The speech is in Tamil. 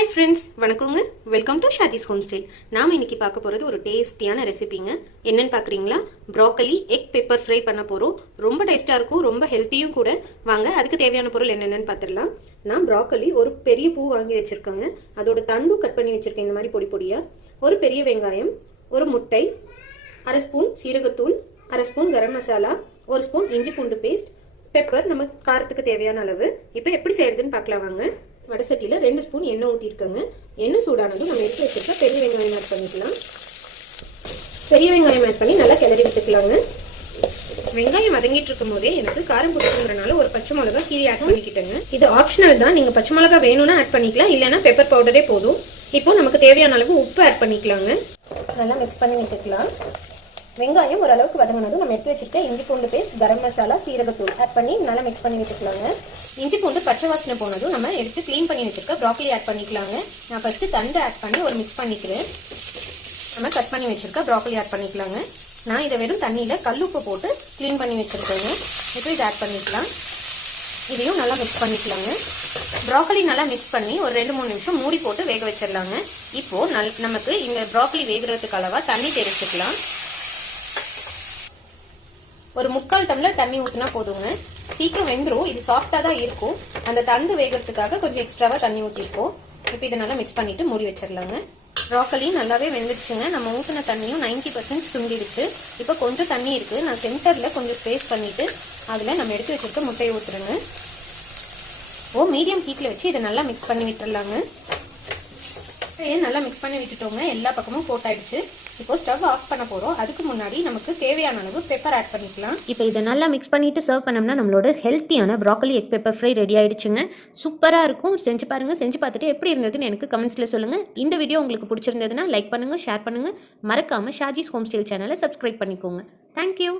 Hi friends, வணக்கங்க. Welcome to Shaji's home style. நாம இன்னைக்கு பார்க்க போறது ஒரு டேஸ்டியான ரெசிபிங்க. என்னன்னு பாக்குறீங்களா? ப்ரோக்கலி எக் பெப்பர் ஃப்ரை பண்ண போறோம். ரொம்ப டேஸ்டா இருக்கும், ரொம்ப ஹெல்த்தியும் கூட. வாங்க அதுக்கு தேவையான பொருள் என்னென்னு பார்த்துடலாம். நான் ப்ரோக்கலி ஒரு பெரிய பூ வாங்கி வச்சிருக்கேங்க. அதோட தண்டு கட் பண்ணி வச்சிருக்கேன் இந்த மாதிரி பொடி பொடியா. ஒரு பெரிய வெங்காயம், ஒரு முட்டை, அரை ஸ்பூன் சீரகத்தூள், அரை ஸ்பூன் கரம் மசாலா, ஒரு ஸ்பூன் இஞ்சி பூண்டு பேஸ்ட், பெப்பர் நம்ம காரத்துக்கு தேவையான அளவு. இப்போ எப்படி செய்யறதுன்னு பார்க்கலாம் வாங்க. வடசட்டியில் 2 ஸ்பூன் எண்ணெய் ஊற்றிருக்கேங்க. எண்ணெய் சூடானதும் நம்ம எடுத்து வச்சுருக்க பெரிய வெங்காயம் ஆட் பண்ணிக்கலாம். பெரிய வெங்காயம் ஆட் பண்ணி நல்லா கிளறி விட்டுக்கலாங்க. வெங்காயம் வதங்கிட்டு இருக்கும் போதே எனக்கு காரம் பிடிக்குங்கிறனால ஒரு பச்சை மிளகா கீழே ஆட் பண்ணிக்கிட்டேங்க. இது ஆப்ஷனல் தான், நீங்கள் பச்சை மிளகா வேணும்னா ஆட் பண்ணிக்கலாம், இல்லைன்னா பெப்பர் பவுடரே போதும். இப்போ நமக்கு தேவையான அளவு உப்பு ஆட் பண்ணிக்கலாங்க. நல்லா மிக்ஸ் பண்ணி விட்டுக்கலாம். வெங்காயம் ஓரளவுக்கு வதங்கினதும் நம்ம எடுத்து வச்சுருக்க இஞ்சி பூண்டு பேஸ்ட், கரம் மசாலா, சீரகத்தூள் ஆட் பண்ணி நல்லா மிக்ஸ் பண்ணி வச்சுக்கலாங்க. இஞ்சி பூண்டு பச்சை வாசனை போனதும் நம்ம எடுத்து க்ளீன் பண்ணி வச்சுருக்க ப்ரோக்கலி ஆட் பண்ணிக்கலாங்க. நான் ஃபஸ்ட்டு தண்டு ஆட் பண்ணி ஒரு மிக்ஸ் பண்ணிக்கிறேன். நம்ம கட் பண்ணி வச்சுருக்க ப்ரோக்கலி ஆட் பண்ணிக்கலாங்க. நான் இதை வெறும் தண்ணியில் கல்லுப்பு போட்டு க்ளீன் பண்ணி வச்சுருக்கேங்க. இப்போ இதை ஆட் பண்ணிக்கலாம். இதையும் நல்லா மிக்ஸ் பண்ணிக்கலாங்க. ப்ரோக்கலி நல்லா மிக்ஸ் பண்ணி ஒரு 2-3 நிமிஷம் மூடி போட்டு வேக வச்சிடலாங்க. இப்போது நமக்கு இந்த ப்ரோக்கலி வேகிறதுக்கு அளவாக தண்ணி தெளிச்சுக்கலாம். ஒரு 3/4 டம்ளர் தண்ணி ஊற்றினா போதுங்க. சீக்கிரம் வெந்துடும், இது சாஃப்டாக தான் இருக்கும். அந்த தண்டு வேகிறதுக்காக கொஞ்சம் எக்ஸ்ட்ராவாக தண்ணி ஊற்றிருக்கோம். இப்போ இதை நல்லா மிக்ஸ் பண்ணிவிட்டு மூடி வச்சிடலாங்க. ப்ரோக்கலி நல்லாவே வெந்துடுச்சுங்க. நம்ம ஊற்றின தண்ணியும் 90% சுண்டிடுச்சு. இப்போ கொஞ்சம் தண்ணி இருக்குது. நான் சென்டரில் கொஞ்சம் ஸ்பேஸ் பண்ணிவிட்டு அதில் நம்ம எடுத்து வச்சுருக்க முட்டையை ஊற்றுறேங்க. மீடியம் ஹீட்டில் வச்சு இதை நல்லா மிக்ஸ் பண்ணி விட்டுறலாங்க. நல்லா மிக்ஸ் பண்ணி விட்டுட்டோங்க. எல்லா பக்கமும் கோட் ஆயிடுச்சு. இப்போ ஸ்டவ் ஆஃப் பண்ண போகிறோம். அதுக்கு முன்னாடி நமக்கு தேவையான அளவு பெப்பர் ஆட் பண்ணிக்கலாம். இப்போ இதை நல்லா மிக்ஸ் பண்ணிட்டு சர்வ் பண்ணோம்னா நம்மளோட ஹெல்த்தியான broccoli egg pepper fry ready ஆயிடுச்சுங்க. சூப்பராக இருக்கும். செஞ்சு பாருங்கள். செஞ்சு பார்த்துட்டு எப்படி இருந்ததுன்னு எனக்கு கமெண்ட்ஸில் சொல்லுங்கள். இந்த வீடியோ உங்களுக்கு பிடிச்சிருந்ததுன்னா லைக் பண்ணுங்கள், ஷேர் பண்ணுங்கள். மறக்காமல் ஷாஜிஸ் ஹோம் ஸ்டைல் சேனலை சப்ஸ்கிரைப் பண்ணிக்கோங்க. தேங்க்யூ.